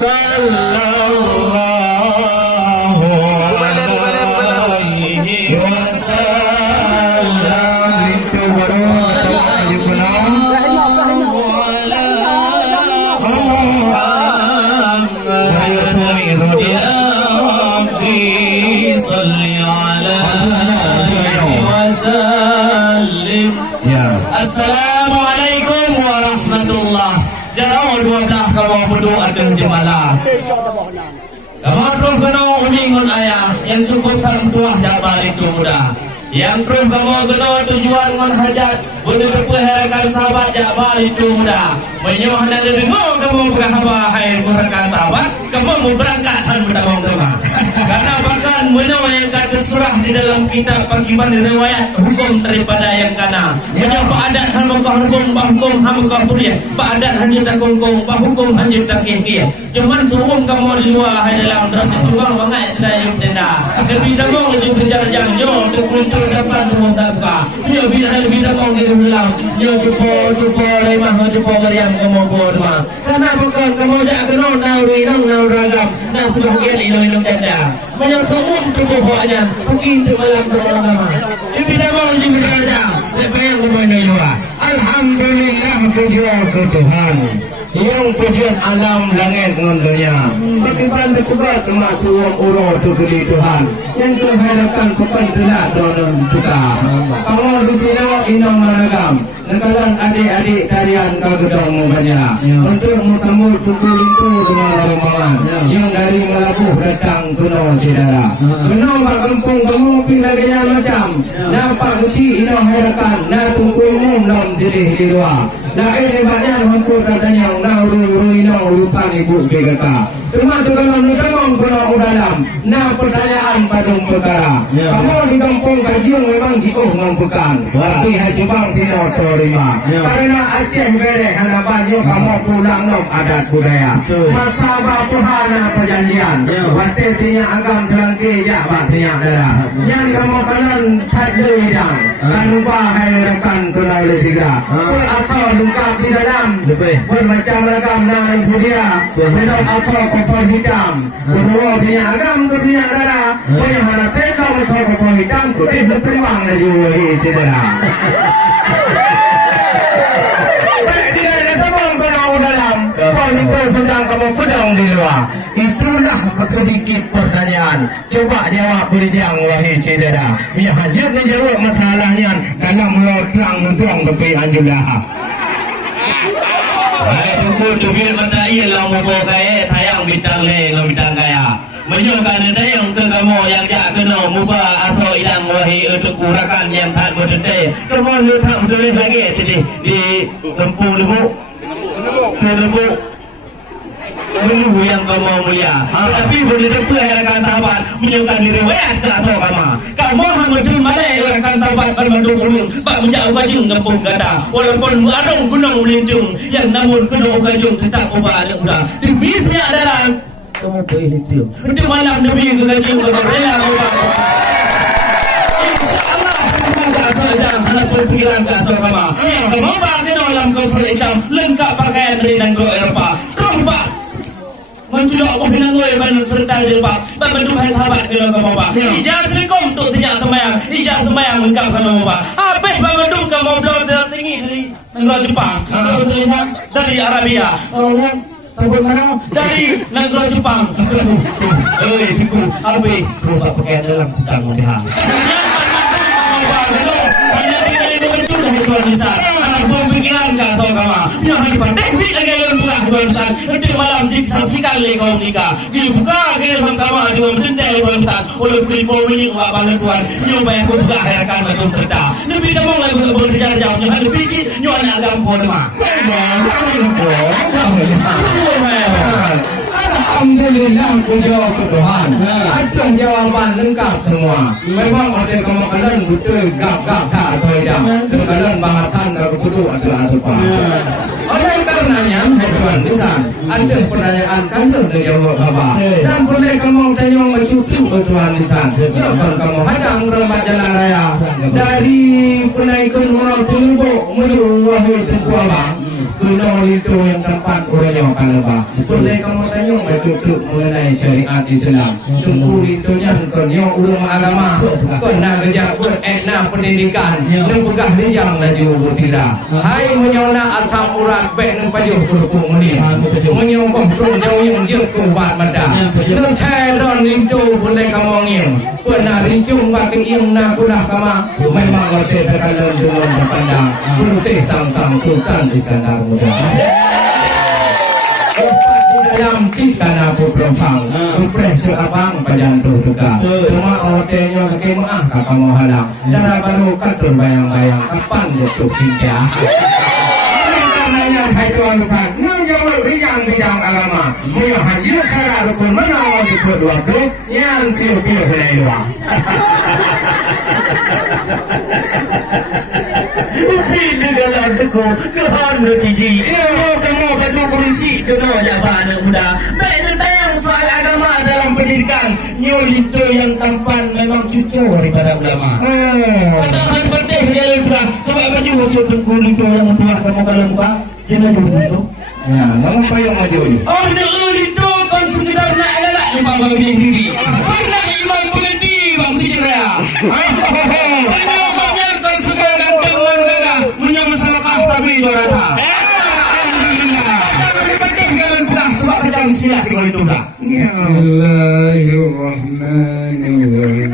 sallallahu alaihi wasallam. Itu baru Assalamualaikum warahmatullahi. Jangan dua belah kamu berdoa dengan jemalah. Kamu terus kena uningun ayah yang cukup dalam doa jamal itu mudah. Yang terus kamu kena tujuan dengan hajat boleh berperharakan sahabat jamal itu mudah. Menyuruh anda dengar kamu berhamba hai murakan sahabat. Kamu berangkat dan bertambah. Karena bahkan menurut yang kata surah di dalam kitab bagaimana riwayat hukum daripada yang kana. Menyuruh adat hamba hukum hukum hamba kuliah. Adat hanya tak kongkong, hukum hanya tak kekeh. Cuman turun kamu di luar hai dalam drama tukang bangai tidak yang tenda. Lebih damang lebih berjarjang yo terkumpul dapat turun dabka. Yo bila lebih damang di dalam yo jumpa lemah jumpa meriam kamu berdua. Karena bukan kamu jak kena nauri ragam dan sebahagian ilmu tenda. Menyokong tubuh wajah mungkin untuk malam bersama. Lebih damang lebih berjarjang. Lebih yang bermain luar. Alhamdulillah puja ke Tuhan yang pujian alam langit dengan dunia. Bagaimana berkubat termasuk urut tu keli Tuhan yang terhadapkan kepentingan donon kita. Kalau di sini inang maragam nekalan adik-adik tarian kau gedong banyak untuk bersambut pukul itu dengan rombongan yang dari Melabuh datang kuno saudara. Kuno mak kampung kamu pilih gaya macam nampak uci inang harapan nak tunggu umum dalam jadi di luar. Lain banyak mampu katanya nauru urusan ibu PKK. Termasuk kalau memang kuno dalam. Nah pertanyaan pada perkara. Kamu di kampung Kajiung memang mampukan. Tapi haji bang tidak terima. Karena Aceh bereh hanapan yo kamu pulang nom adat budaya. Masa bapuhana perjanjian. Waktu tinya agam selangki ya batinya darah. Yang kamu kanan sadle hidang. Kan lupa hai rekan kuno tiga. Pun asal lengkap di dalam. Bermacam ragam nang sedia. Menok asal kopor hitam. Kedua tinya agam tinya darah. Banyak hana sendok asal kopor hitam. Kutip berteriwang na juhi cedera. Kalau sedang kamu pedang di luar. Itulah sedikit pertanyaan. Coba jawab beriang wahai saudara. Ya hajat menjawab masalahnya dalam lotang nuduang tepi anjulah. Hai tunggu lebih pada ialah mau kaya tayang bintang le no bintang kaya. Menyukan yang ke kamu yang jak kena muba atau idang wahai untuk kurakan yang tak berdente. Kamu lu tak boleh lagi di kampung lebu. Terlebu menunggu yang kamu mulia. Tapi boleh terpeliharakan tahapan menyukan diri wayat ke atau kamu hanya malai orang tahapan bermandung ulung pak menjauh bajung kampung kata walaupun arung gunung melindung yang namun kena bajung tetap ubah ada udah demikian adalah kamu boleh hidup untuk malam demi kegajung kamu rela insyaallah kita sedang hendak berpikiran ke asal kamu kamu bagi dalam kufur Islam lengkap pakaian dari negara Eroppa terus pak menculak pembinaan gue ban serta jilbab bantu hai sahabat ke dalam kamu pak ijazah Assalamualaikum untuk tidak sembahyang ijazah sembahyang lengkap kamu pak habis bantu kamu belum tinggi dari negara Jepang terlihat dari Arabia Tabur mana? Dari negara Jepang. Tipu Arbi. Rupa pakaian dalam kutang membihang. Tuan besar, anak pemikiran kah soal kamu? Yang hari pandai lagi yang buka tuan besar. Nanti malam jik saksikan lagi kau nikah. Dibuka kena sama kamu juga mendentai tuan besar. Oleh beli bau ini uang balik tuan. Nyoba bayar kau buka harakan betul cerita. Nabi kamu lagi berkejar jauh. Jangan dipikir nyoba nak agam pun mah. Alhamdulillah puja ke Tuhan. Ada jawapan lengkap semua. Memang ada kemakanan betul gap-gap tak terhidang. Dengan bahasan dan kudu ada apa. Oleh karenanya, Tuan Lisan, ada pertanyaan kandung di jawab Bapak. Dan boleh kamu tanya mencucu ke Tuan Lisan. Kenapa kamu hadang remaja jalan raya dari penaikan Murau Tunggu menuju Wahyu Tunggu Abang. Tunong itu yang tempat orangnya kalabah. Tunai kamu tanya betul mengenai syariat Islam. Tunggu itu yang konyo ulama agama. Pernah kerja beretna pendidikan. Nempegah dijang laju bertira. Hai menyona asam urat bek nempajuh berpuk meni. Menyongkong tunjau yang kubat mada. Nempedon itu boleh kamu ngiem. Pernah rincung bagi yang nak kudah kama. Memang lote terkalan dengan terpandang. Putih sam-sam sultan di sandar muda. Dalam cikana putra fang, kupres seabang panjang tu juga. Cuma otenya lagi maah kakak mau halang. Cara baru katur bayang-bayang kapan jatuh cinta. Karenanya hai tuan tuan, menjauh bidang agama, menyohanya cara rukun menawan di kedua tu yang piu-piu helai luar. Upin dengan teku kehan bertiji. Kamu kata berisi dono jabah anak muda. Baik tentang soal agama dalam pendidikan. Nyul itu yang tampan memang cucu daripada ulama. Katakan penting dia lupa. Coba baju wujud teku itu yang muda kamu kalau muka. Dia nak dulu. Ya, nama payung maju ni. Oh, itu kan sekedar nak elak ni bang bagi diri. Pernah imam pengerti bang tidak ya. Bismillahirrahmanirrahim.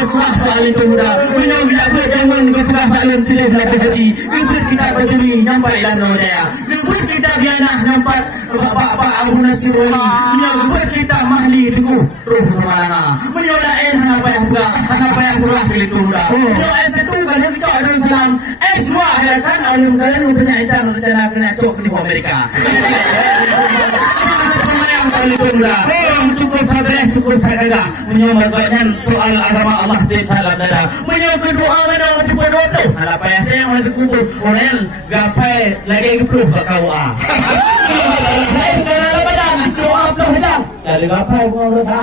Surah soalan pemuda minum bila berjaman kepada halan tidak berada haji libur kita berdiri nampak danau jaya libur kita bianah nampak bapak-bapak Abu Nasironi libur kita mahli teguh roh semalana menyolain hana payah pula hana payah pula pilih pemuda S1 kan kita ada Islam S2 kan alim kalian punya edan rencana kena cok di Amerika cukup tabah cukup tabah menyebabkan soal agama Allah di dalam dada menyebabkan doa mana untuk berdoa ala payah yang untuk kubur orang gapai lagi kubur bakawa saya kalau badan doa belum hilang dari gapai gua berdoa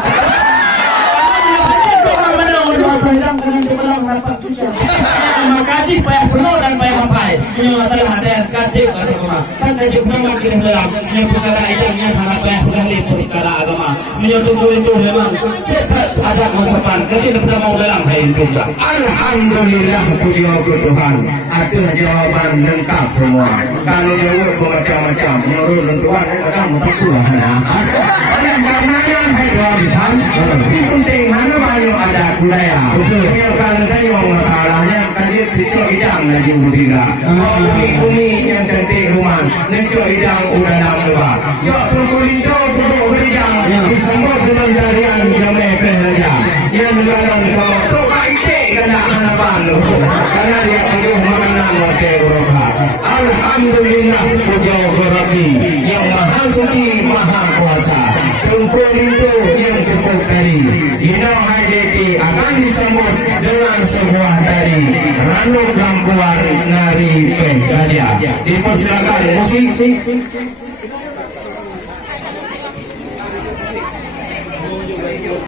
doa mana doa belum hilang dengan belum dapat cuci maka di payah penuh dan payah gapai ini adalah ada katik atau apa kan jadi memang kira dalam yang perkara yang harap payah kali perkara agama menyebut itu memang sekat ada masa depan kecil pernah mau dalam hari juga. Alhamdulillah puji Tuhan ada jawaban lengkap semua. Kalau jawab bermacam-macam menurut Tuhan kadang tak puas nah. Karena yang Tuhan itu penting mana banyak ada budaya. Yang kalau tayong salahnya kaji itu idang lagi budaya. Umi yang cantik rumah neco idang udah dalam luar. Yo kulindo duduk beriang disambut dengan tarian jamai kerja. Yang dalam kau tu baik kena hanapan lu. Karena dia perlu makanan waktu Eropa. Alhamdulillah puji Rabbi yang maha suci maha kuasa. Tungkul itu yang cukup tadi. Inau haditi akan disambut dengan sebuah tari. Ranuk lampuan nari peh gajah. Dipersilakan musik.